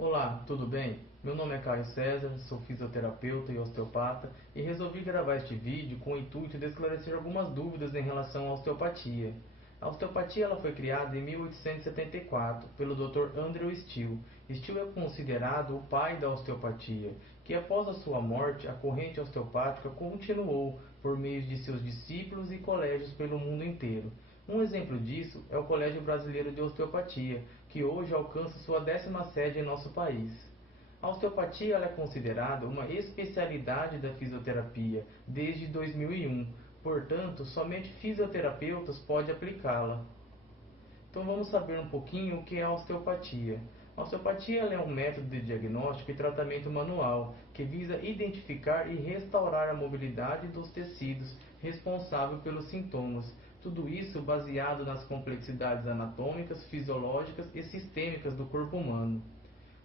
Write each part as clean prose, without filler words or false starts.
Olá, tudo bem? Meu nome é Caio César, sou fisioterapeuta e osteopata e resolvi gravar este vídeo com o intuito de esclarecer algumas dúvidas em relação à osteopatia. A osteopatia ela foi criada em 1874 pelo Dr. Andrew Still. Still é considerado o pai da osteopatia, que após a sua morte a corrente osteopática continuou por meio de seus discípulos e colégios pelo mundo inteiro. Um exemplo disso é o Colégio Brasileiro de Osteopatia, que hoje alcança sua 10ª sede em nosso país. A osteopatia ela é considerada uma especialidade da fisioterapia desde 2001, portanto, somente fisioterapeutas podem aplicá-la. Então vamos saber um pouquinho o que é a osteopatia. A osteopatia é um método de diagnóstico e tratamento manual que visa identificar e restaurar a mobilidade dos tecidos responsável pelos sintomas. Tudo isso baseado nas complexidades anatômicas, fisiológicas e sistêmicas do corpo humano.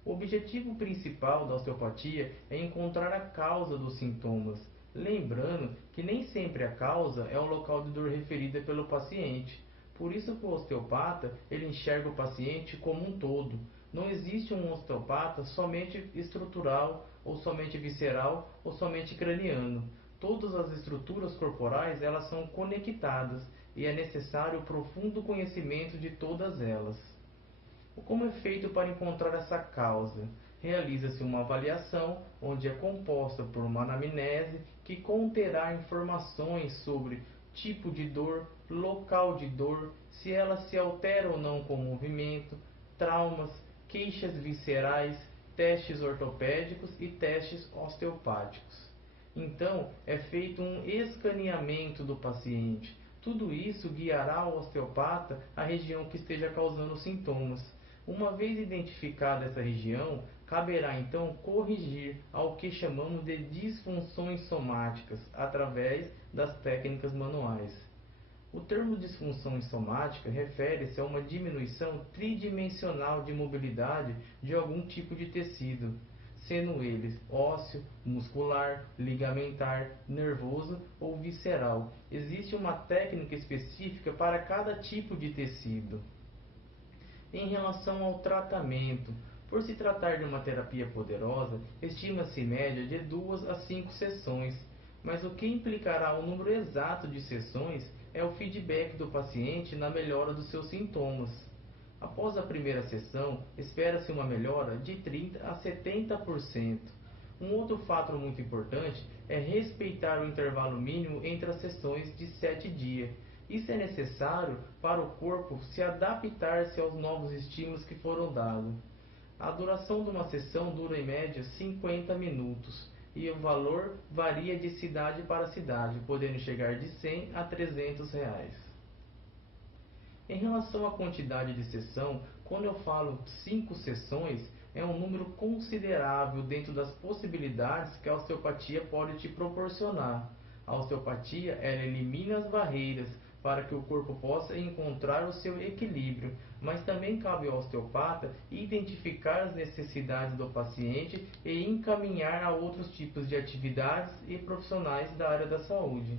O objetivo principal da osteopatia é encontrar a causa dos sintomas, lembrando que nem sempre a causa é o local de dor referida pelo paciente. Por isso que o osteopata ele enxerga o paciente como um todo. Não existe um osteopata somente estrutural, ou somente visceral, ou somente craniano. Todas as estruturas corporais elas são conectadas e é necessário o profundo conhecimento de todas elas. Como é feito para encontrar essa causa? Realiza-se uma avaliação, onde é composta por uma anamnese que conterá informações sobre tipo de dor, local de dor, se ela se altera ou não com o movimento, traumas, queixas viscerais, testes ortopédicos e testes osteopáticos. Então, é feito um escaneamento do paciente. Tudo isso guiará o osteopata à região que esteja causando sintomas. Uma vez identificada essa região, caberá então corrigir ao que chamamos de disfunções somáticas através das técnicas manuais. O termo disfunção somática refere-se a uma diminuição tridimensional de mobilidade de algum tipo de tecido, sendo eles ósseo, muscular, ligamentar, nervoso ou visceral. Existe uma técnica específica para cada tipo de tecido. Em relação ao tratamento, por se tratar de uma terapia poderosa, estima-se média de 2 a 5 sessões, mas o que implicará o número exato de sessões é o feedback do paciente na melhora dos seus sintomas. Após a primeira sessão, espera-se uma melhora de 30 a 70%. Um outro fator muito importante é respeitar o intervalo mínimo entre as sessões de 7 dias. Isso é necessário para o corpo se adaptar-se aos novos estímulos que foram dados. A duração de uma sessão dura em média 50 minutos e o valor varia de cidade para cidade, podendo chegar de 100 a 300 reais. Em relação à quantidade de sessão, quando eu falo 5 sessões, é um número considerável dentro das possibilidades que a osteopatia pode te proporcionar. A osteopatia ela elimina as barreiras para que o corpo possa encontrar o seu equilíbrio, mas também cabe ao osteopata identificar as necessidades do paciente e encaminhar a outros tipos de atividades e profissionais da área da saúde.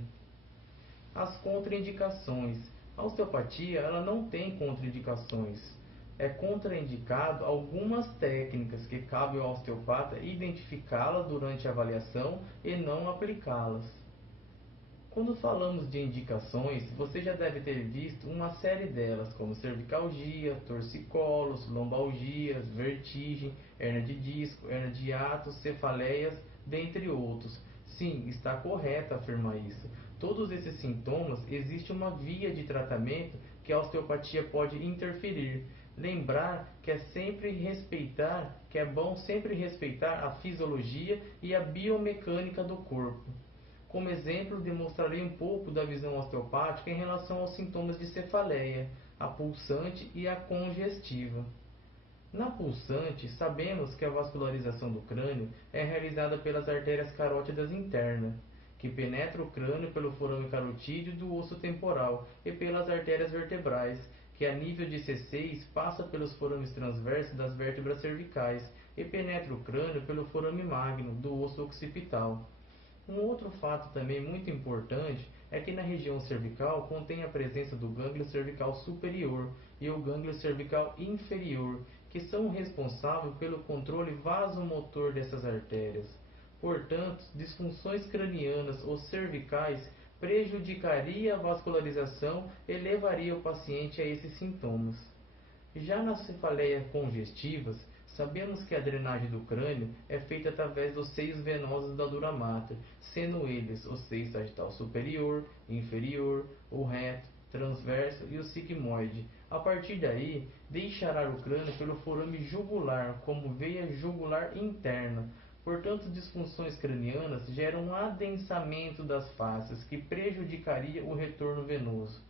As contraindicações. A osteopatia ela não tem contraindicações. É contraindicado algumas técnicas que cabe ao osteopata identificá-las durante a avaliação e não aplicá-las. Quando falamos de indicações, você já deve ter visto uma série delas, como cervicalgia, torcicolos, lombalgias, vertigem, hernia de disco, hernia de hiato, cefaleias, dentre outros. Sim, está correto afirmar isso. Todos esses sintomas, existe uma via de tratamento que a osteopatia pode interferir. Lembrar que é bom sempre respeitar a fisiologia e a biomecânica do corpo. Como exemplo, demonstrarei um pouco da visão osteopática em relação aos sintomas de cefaleia, a pulsante e a congestiva. Na pulsante, sabemos que a vascularização do crânio é realizada pelas artérias carótidas internas, que penetram o crânio pelo forame carotídeo do osso temporal e pelas artérias vertebrais, que a nível de C6 passa pelos forames transversos das vértebras cervicais e penetra o crânio pelo forame magno do osso occipital. Um outro fato também muito importante é que na região cervical contém a presença do gânglio cervical superior e o gânglio cervical inferior, que são responsáveis pelo controle vasomotor dessas artérias. Portanto, disfunções cranianas ou cervicais prejudicaria a vascularização e levaria o paciente a esses sintomas. Já nas cefaleias congestivas, sabemos que a drenagem do crânio é feita através dos seios venosos da dura mater, sendo eles o seio sagital superior, inferior, o reto, transverso e o sigmoide. A partir daí, deixará o crânio pelo forame jugular, como veia jugular interna. Portanto, disfunções cranianas geram um adensamento das faces, que prejudicaria o retorno venoso.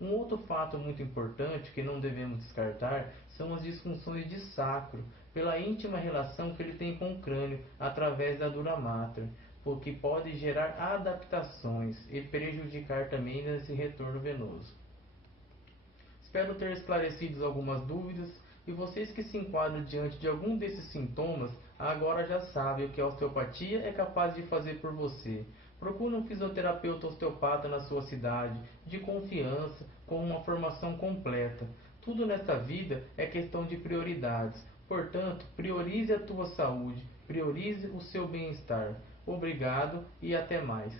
Um outro fato muito importante que não devemos descartar são as disfunções de sacro, pela íntima relação que ele tem com o crânio através da dura mater, porque pode gerar adaptações e prejudicar também nesse retorno venoso. Espero ter esclarecido algumas dúvidas, e vocês que se enquadram diante de algum desses sintomas, agora já sabem o que a osteopatia é capaz de fazer por você. Procure um fisioterapeuta osteopata na sua cidade, de confiança, com uma formação completa. Tudo nesta vida é questão de prioridades. Portanto, priorize a tua saúde, priorize o seu bem-estar. Obrigado e até mais.